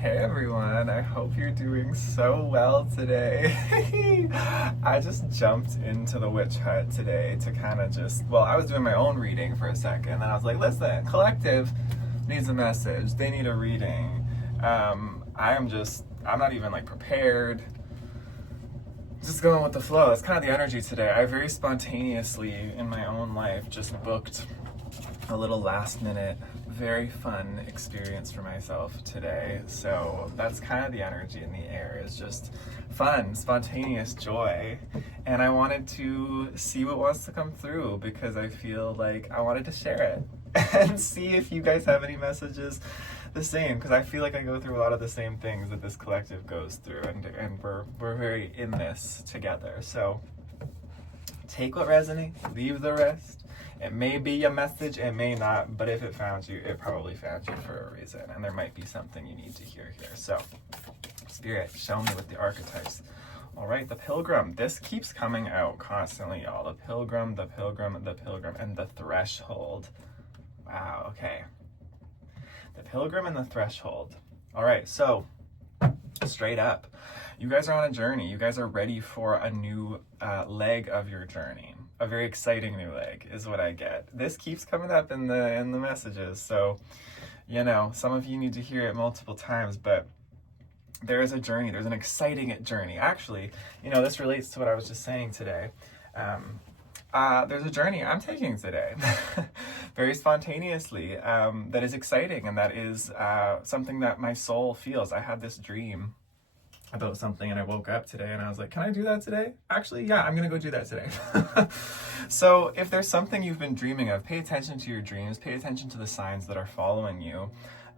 Hey everyone, I hope you're doing so well today. I just jumped into the witch hut today to kind of I was doing my own reading for a second, and I was like, listen, collective needs a message, they need a reading. I'm not even like prepared, just going with the flow. That's kind of the energy today. I very spontaneously in my own life just booked a little last minute, very fun experience for myself today. So that's kind of the energy in the air, is just fun, spontaneous joy. And I wanted to see what wants to come through because I feel like I wanted to share it and see if you guys have any messages the same, because I feel like I go through a lot of the same things that this collective goes through, and we're very in this together. So take what resonates, leave the rest. It may be a message, it may not, but if it found you, it probably found you for a reason, and there might be something you need to hear here. So, Spirit, show me with the archetypes. All right, the Pilgrim. This keeps coming out constantly, y'all. The Pilgrim, the Pilgrim, the Pilgrim, and the Threshold. Wow, okay. The Pilgrim and the Threshold. All right, so, straight up, you guys are on a journey. You guys are ready for a new leg of your journey. A very exciting new leg is what I get. This keeps coming up in the messages, so some of you need to hear it multiple times, but there is a journey. There's an exciting journey. Actually, this relates to what I was just saying today. There's a journey I'm taking today, very spontaneously, that is exciting, and that is something that my soul feels. I had this dream about something, and I woke up today and I was like, can I do that today? Actually, yeah, I'm gonna go do that today. So if there's something you've been dreaming of, pay attention to your dreams, pay attention to the signs that are following you.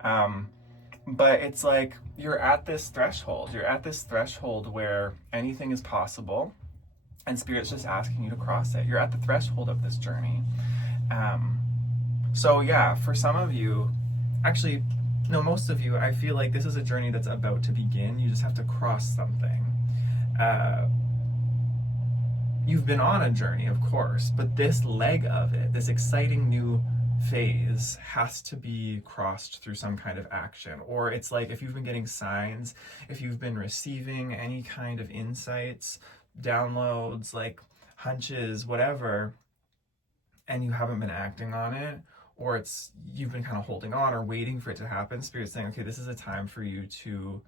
But it's like you're at this threshold where anything is possible, and Spirit's just asking you to cross it. You're at the threshold of this journey. So yeah, for some of you, actually, no, most of you, I feel like this is a journey that's about to begin. You just have to cross something. You've been on a journey, of course, but this leg of it, this exciting new phase, has to be crossed through some kind of action. Or it's like if you've been getting signs, if you've been receiving any kind of insights, downloads, like hunches, whatever, and you haven't been acting on it, or you've been kind of holding on or waiting for it to happen, Spirit's saying, okay, this is a time for you to,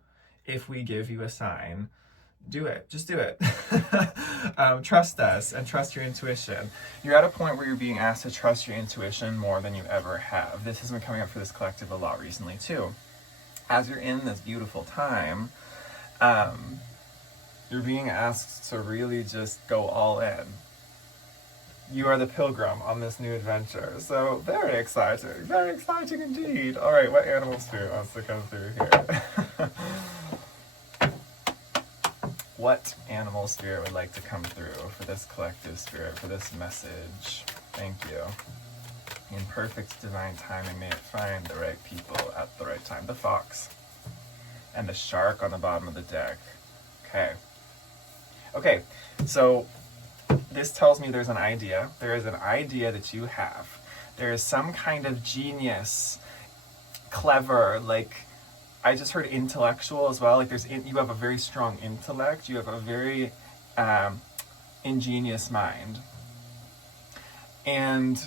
if we give you a sign, do it. Just do it. Trust us and trust your intuition. You're at a point where you're being asked to trust your intuition more than you ever have. This has been coming up for this collective a lot recently too. As you're in this beautiful time, you're being asked to really just go all in. You are the pilgrim on this new adventure. So very exciting indeed. All right, what animal spirit wants to come through here? What animal spirit would like to come through for this collective spirit, for this message? Thank you. In perfect divine timing, may it find the right people at the right time. The fox and the shark on the bottom of the deck. Okay, so this tells me there's an idea. There is an idea that you have. There is some kind of genius, clever, like, I just heard intellectual as well. Like you have a very strong intellect. You have a very ingenious mind. And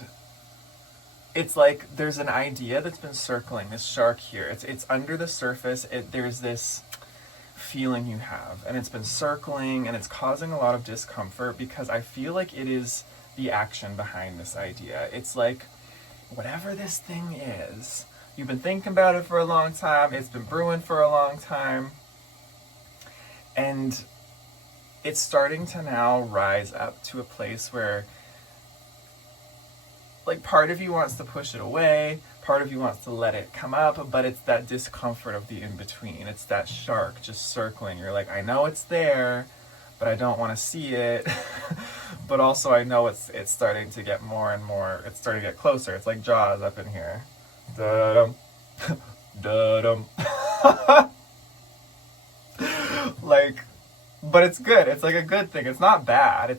it's like there's an idea that's been circling this shark here. It's under the surface. There's this feeling you have, and it's been circling, and it's causing a lot of discomfort because I feel like it is the action behind this idea. It's like whatever this thing is, you've been thinking about it for a long time, it's been brewing for a long time, and it's starting to now rise up to a place where, like, part of you wants to push it away, part of you wants to let it come up, but it's that discomfort of the in-between. It's that shark just circling. You're like, I know it's there, but I don't want to see it. But also I know it's starting to get more and more, it's starting to get closer. It's like Jaws up in here. Da-dum. Da-dum. Like, but it's good. It's like a good thing. It's not bad.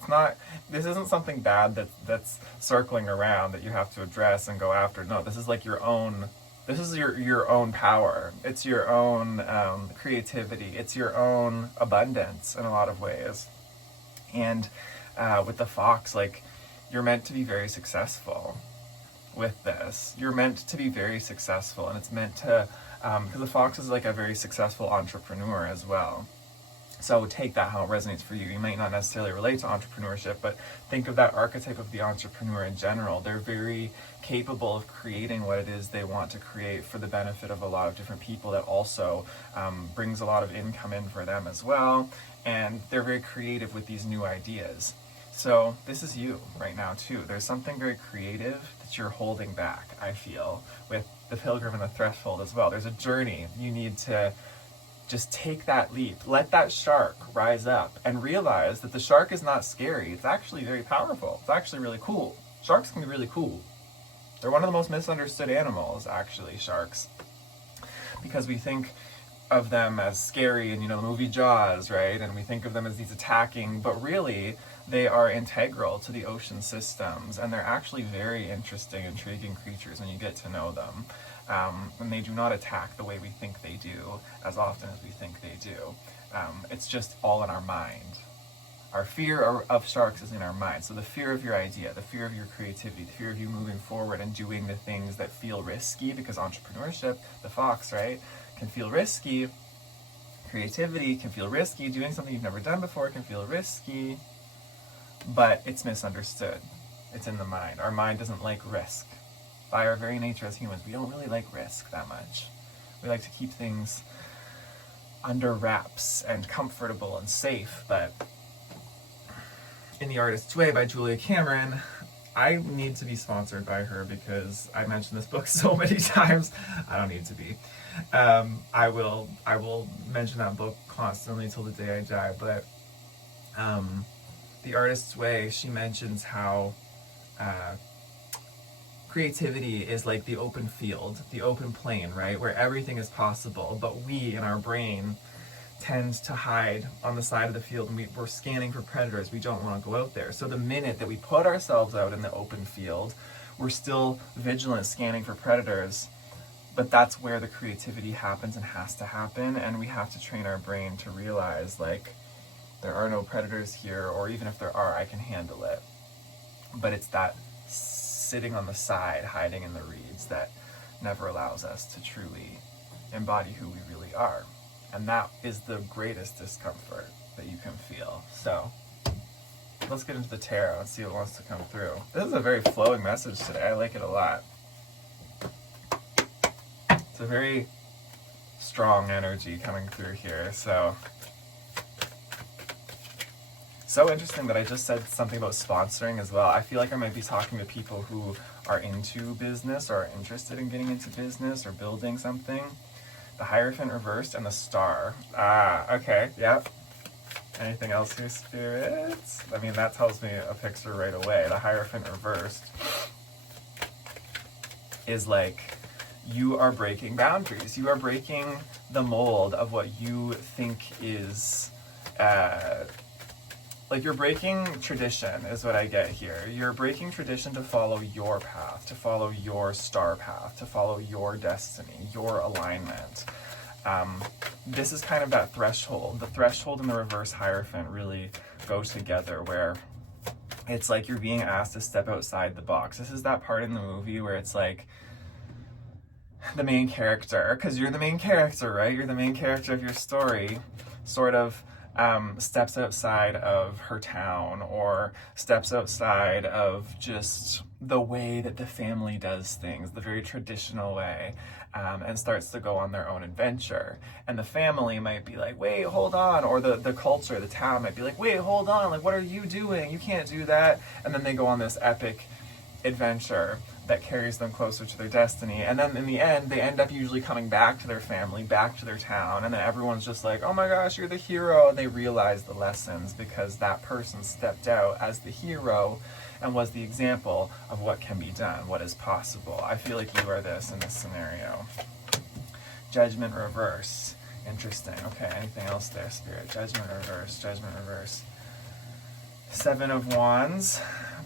This isn't something bad that's circling around that you have to address and go after. No, this is like your own This is your own power. It's your own creativity. It's your own abundance in a lot of ways. And with the fox, like, you're meant to be very successful with this. You're meant to be very successful, and it's meant to, because the fox is like a very successful entrepreneur as well. So take that how it resonates for you. You might not necessarily relate to entrepreneurship, but think of that archetype of the entrepreneur in general. They're very capable of creating what it is they want to create for the benefit of a lot of different people. That also brings a lot of income in for them as well. And they're very creative with these new ideas. So this is you right now too. There's something very creative that you're holding back, I feel, with the pilgrim and the threshold as well. There's a journey. You need to just take that leap. Let that shark rise up and realize that the shark is not scary. It's actually very powerful. It's actually really cool. Sharks can be really cool. They're one of the most misunderstood animals, actually, sharks. Because we think of them as scary in, the movie Jaws, right? And we think of them as these attacking, but really they are integral to the ocean systems, and they're actually very interesting, intriguing creatures when you get to know them. And they do not attack the way we think they do, as often as we think they do. It's just all in our mind. Our fear of sharks is in our mind. So the fear of your idea, the fear of your creativity, the fear of you moving forward and doing the things that feel risky, because entrepreneurship, the fox, right, can feel risky. Creativity can feel risky. Doing something you've never done before can feel risky, but it's misunderstood. It's in the mind. Our mind doesn't like risk. By our very nature as humans, we don't really like risk that much. We like to keep things under wraps and comfortable and safe, but In the Artist's Way by Julia Cameron, I need to be sponsored by her because I mentioned this book so many times. I don't need to be. I will mention that book constantly till the day I die, but The Artist's Way, she mentions how creativity is like the open field, the open plain, right? Where everything is possible, but we in our brain tend to hide on the side of the field, and we're scanning for predators. We don't want to go out there. So the minute that we put ourselves out in the open field, we're still vigilant, scanning for predators, but that's where the creativity happens and has to happen, and we have to train our brain to realize, like, there are no predators here, or even if there are, I can handle it. But it's that sitting on the side, hiding in the reeds, that never allows us to truly embody who we really are. And that is the greatest discomfort that you can feel. So let's get into the tarot and see what wants to come through. This is a very flowing message today. I like it a lot. It's a very strong energy coming through here. So interesting that I just said something about sponsoring as well. I feel like I might be talking to people who are into business or are interested in getting into business or building something. The Hierophant reversed and the Star. Okay, yep. Anything else here, spirits? I mean, that tells me a picture right away. The Hierophant reversed is like, you are breaking boundaries. You are breaking the mold of what you think is, like, you're breaking tradition is what I get here. You're breaking tradition to follow your path, to follow your star path, to follow your destiny, your alignment. This is kind of that threshold. The threshold and the reverse Hierophant really go together, where it's like you're being asked to step outside the box. This is that part in the movie where it's like the main character, because you're the main character, right? You're the main character of your story, sort of steps outside of her town, or steps outside of just the way that the family does things, the very traditional way, and starts to go on their own adventure. And the family might be like, wait, hold on, or the culture, the town might be like, wait, hold on, like, what are you doing? You can't do that. And then they go on this epic adventure that carries them closer to their destiny. And then in the end, they end up usually coming back to their family, back to their town, and then everyone's just like, oh my gosh, you're the hero, and they realize the lessons because that person stepped out as the hero and was the example of what can be done, what is possible. I feel like you are this in this scenario. Judgment reverse. Interesting. Okay, anything else there, Spirit? Judgment reverse, judgment reverse. Seven of Wands.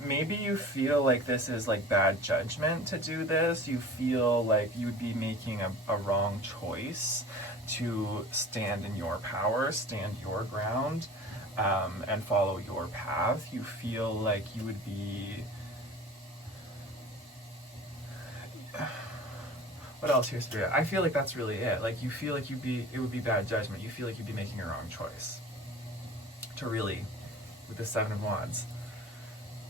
Maybe you feel like this is like bad judgment to do this. You feel like you would be making a wrong choice to stand in your power, stand your ground, and follow your path. You feel like you would be... What else here, Spirit? I feel like that's really it. Like, you feel like it would be bad judgment. You feel like you'd be making a wrong choice to really, with the Seven of Wands,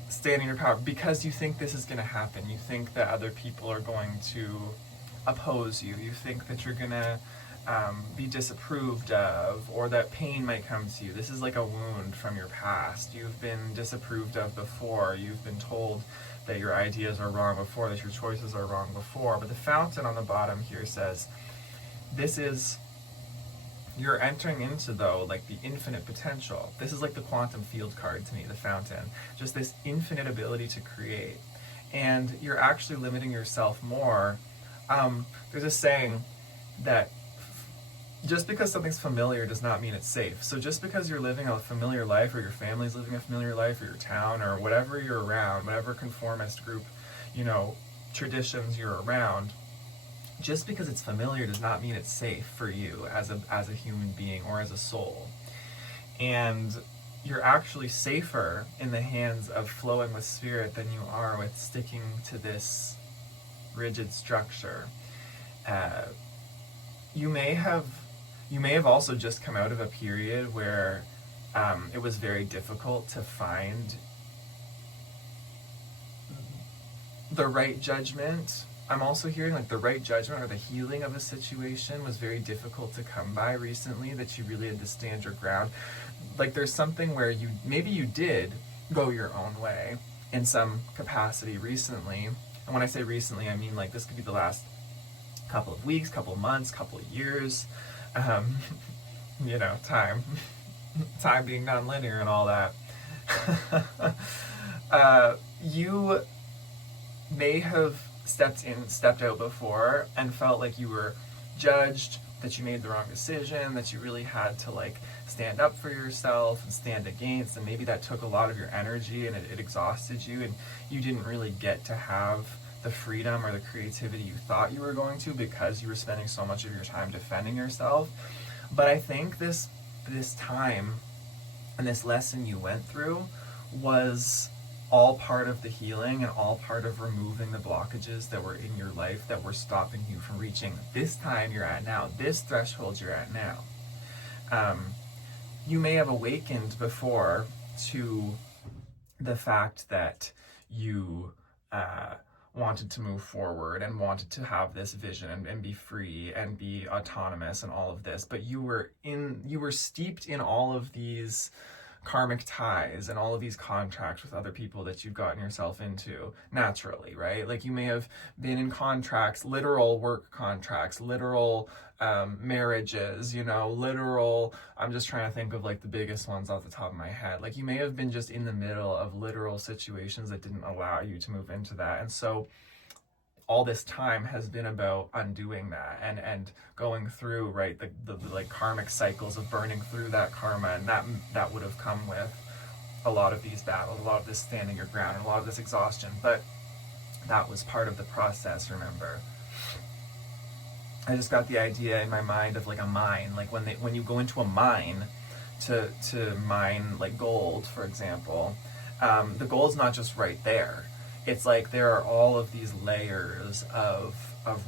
stand in your power, because you think this is going to happen. You think that other people are going to oppose you. You think that you're going to be disapproved of, or that pain might come to you. This is like a wound from your past. You've been disapproved of before. You've been told that your ideas are wrong before, that your choices are wrong before. But the Fountain on the bottom here says, this is, you're entering into, though, like the infinite potential. This is like the quantum field card to me, the Fountain. Just this infinite ability to create. And you're actually limiting yourself more. There's a saying that just because something's familiar does not mean it's safe. So just because you're living a familiar life, or your family's living a familiar life, or your town, or whatever you're around, whatever conformist group, traditions you're around, just because it's familiar does not mean it's safe for you as a human being or as a soul. And you're actually safer in the hands of flowing with spirit than you are with sticking to this rigid structure. You may have also just come out of a period where it was very difficult to find the right judgment. I'm also hearing like the right judgment or the healing of a situation was very difficult to come by recently, that you really had to stand your ground. Like there's something where maybe you did go your own way in some capacity recently. And when I say recently, I mean like this could be the last couple of weeks, couple of months, couple of years. Time being non-linear and all that. You may have stepped out before and felt like you were judged, that you made the wrong decision, that you really had to like stand up for yourself and stand against, and maybe that took a lot of your energy and it exhausted you, and you didn't really get to have the freedom or the creativity you thought you were going to, because you were spending so much of your time defending yourself. But I think this time and this lesson you went through was all part of the healing and all part of removing the blockages that were in your life that were stopping you from reaching this time you're at now, this threshold you're at now. You may have awakened before to the fact that you wanted to move forward and wanted to have this vision and be free and be autonomous and all of this, but you were steeped in all of these karmic ties and all of these contracts with other people that you've gotten yourself into naturally, right? Like you may have been in contracts, literal work contracts, literal marriages, literal, I'm just trying to think of like the biggest ones off the top of my head. Like you may have been just in the middle of literal situations that didn't allow you to move into that. And so all this time has been about undoing that and going through, right, the like karmic cycles of burning through that karma, and that would have come with a lot of these battles, a lot of this standing your ground, and a lot of this exhaustion. But that was part of the process, remember. I just got the idea in my mind of like a mine, like when you go into a mine to mine like gold, for example, the gold's not just right there. It's like there are all of these layers of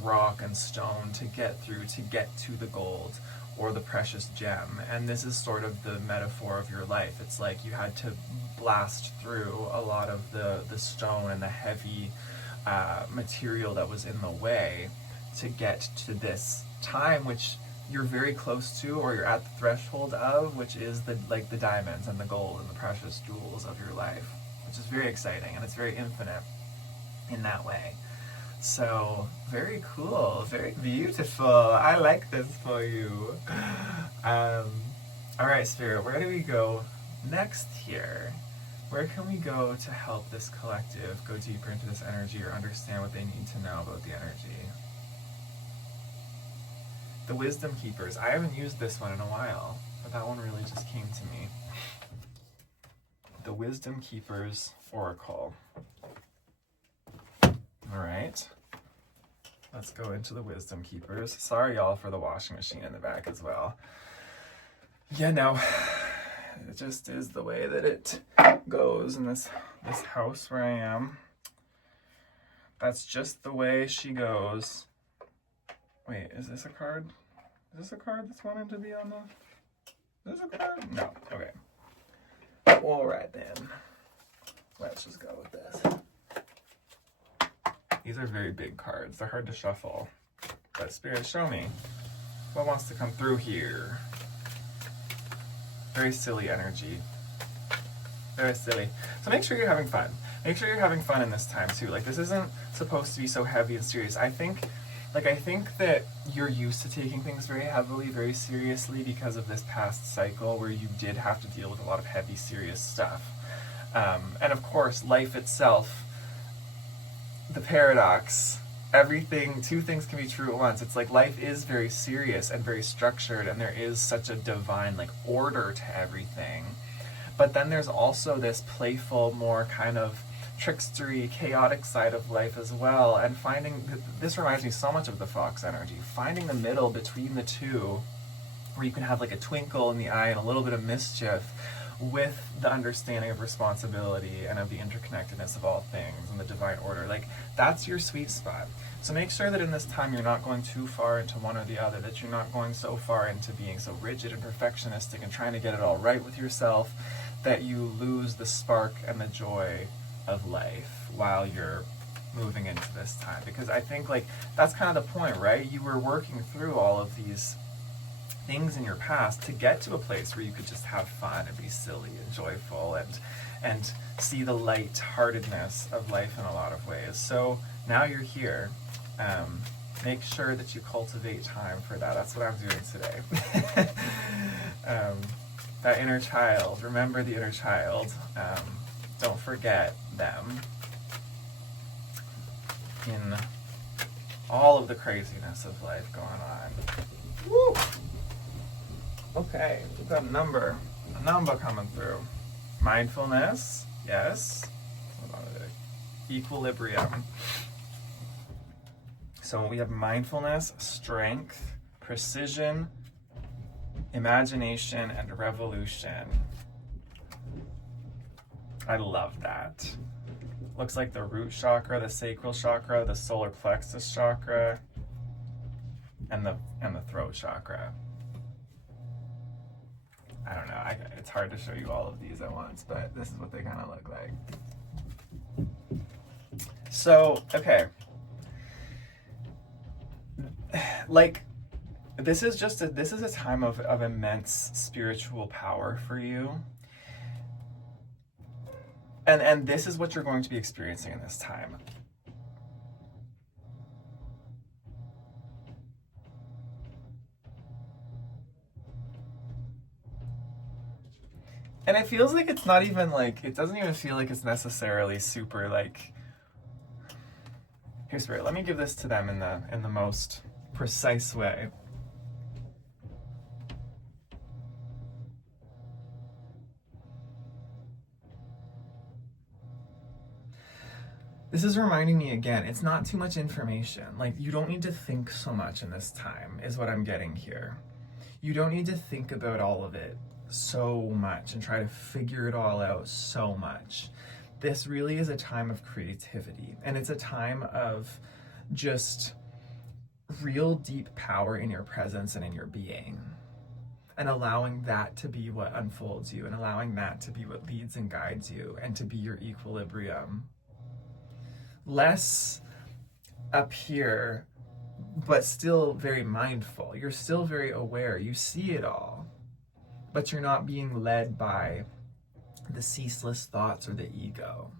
rock and stone to get through to get to the gold or the precious gem. And this is sort of the metaphor of your life. It's like you had to blast through a lot of the stone and the heavy material that was in the way to get to this time, which you're very close to, or you're at the threshold of, which is the diamonds and the gold and the precious jewels of your life, which is very exciting, and it's very infinite in that way. So very cool, very beautiful. I like this for you. All right, Spirit, where do we go next here? Where can we go to help this collective go deeper into this energy or understand what they need to know about the energy? The Wisdom Keepers. I haven't used this one in a while, but that one really just came to me. the Wisdom Keepers Oracle. All right. Let's go into the Wisdom Keepers. Sorry, y'all, for the washing machine in the back as well. Yeah, no, it just is the way that it goes in this house where I am. That's just the way she goes. Wait, is this a card? Is this a card that's wanted to be on the... Is this a card? No. Okay. All right, then. Let's just go with this. These are very big cards. They're hard to shuffle. But Spirit, show me. What wants to come through here? Very silly energy. Very silly. So make sure you're having fun. Make sure you're having fun in this time too. Like, this isn't supposed to be so heavy and serious. I think that you're used to taking things very heavily, very seriously because of this past cycle where you did have to deal with a lot of heavy, serious stuff. And of course, life itself, the paradox, everything, two things can be true at once. It's like life is very serious and very structured, and there is such a divine like order to everything. But then there's also this playful, more kind of trickstery, chaotic side of life as well. And finding, this reminds me so much of the fox energy, finding the middle between the two, where you can have like a twinkle in the eye and a little bit of mischief, with the understanding of responsibility and of the interconnectedness of all things and the divine order. Like, that's your sweet spot. So make sure that in this time you're not going too far into one or the other, that you're not going so far into being so rigid and perfectionistic and trying to get it all right with yourself that you lose the spark and the joy of life while you're moving into this time. Because I think, like, that's kind of the point, right? You were working through all of these things in your past to get to a place where you could just have fun and be silly and joyful and see the light-heartedness of life in a lot of ways. So now you're here. Make sure that you cultivate time for that. That's what I'm doing today. That inner child, remember the inner child. Don't forget them in all of the craziness of life going on. Woo! Okay, we've got a number coming through. Mindfulness, yes. Hold on a minute. Equilibrium. So we have mindfulness, strength, precision, imagination, and revolution. I love that. Looks like the root chakra, the sacral chakra, the solar plexus chakra, and the throat chakra. I don't know, it's hard to show you all of these at once, but this is what they kind of look like. So, okay. Like, this is a time of immense spiritual power for you. And this is what you're going to be experiencing in this time. And it feels like it's not even like, it doesn't even feel like it's necessarily super like, here, Spirit, let me give this to them in the most precise way. This is reminding me again, it's not too much information. Like, you don't need to think so much in this time, is what I'm getting here. You don't need to think about all of it so much and try to figure it all out so much. This really is a time of creativity, and it's a time of just real deep power in your presence and in your being, and allowing that to be what unfolds you, and allowing that to be what leads and guides you, and to be your equilibrium. Less up here, but still very mindful. You're still very aware. You see it all, but you're not being led by the ceaseless thoughts or the ego.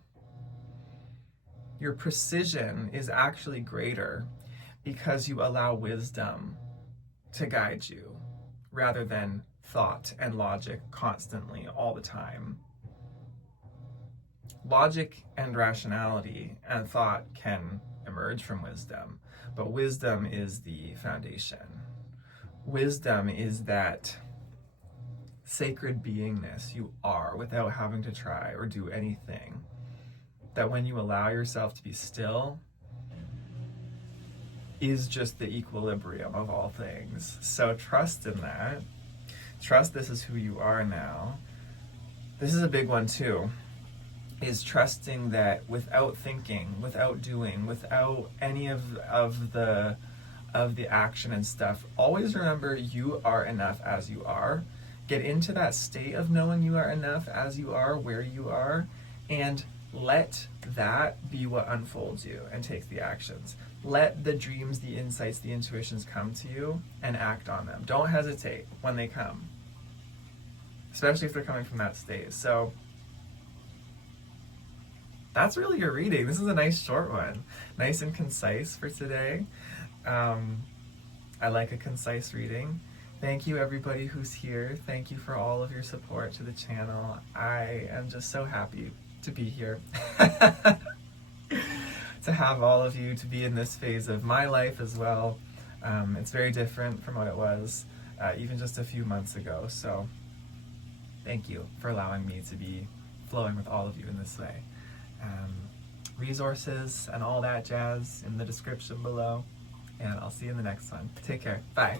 Your precision is actually greater because you allow wisdom to guide you rather than thought and logic constantly all the time. Logic and rationality and thought can emerge from wisdom, but wisdom is the foundation. Wisdom is that sacred beingness you are without having to try or do anything. That when you allow yourself to be still is just the equilibrium of all things. So trust in that. Trust this is who you are now. This is a big one too, is trusting that without thinking, without doing, without any of the action and stuff, always remember you are enough as you are. Get into that state of knowing you are enough as you are, where you are, and let that be what unfolds you and takes the actions. Let the dreams, the insights, the intuitions come to you and act on them. Don't hesitate when they come, especially if they're coming from that state. So that's really your reading. This is a nice short one, nice and concise for today. I like a concise reading. Thank you everybody who's here. Thank you for all of your support to the channel. I am just so happy to be here. To have all of you, to be in this phase of my life as well. It's very different from what it was even just a few months ago. So thank you for allowing me to be flowing with all of you in this way. Resources and all that jazz in the description below. And I'll see you in the next one. Take care. Bye.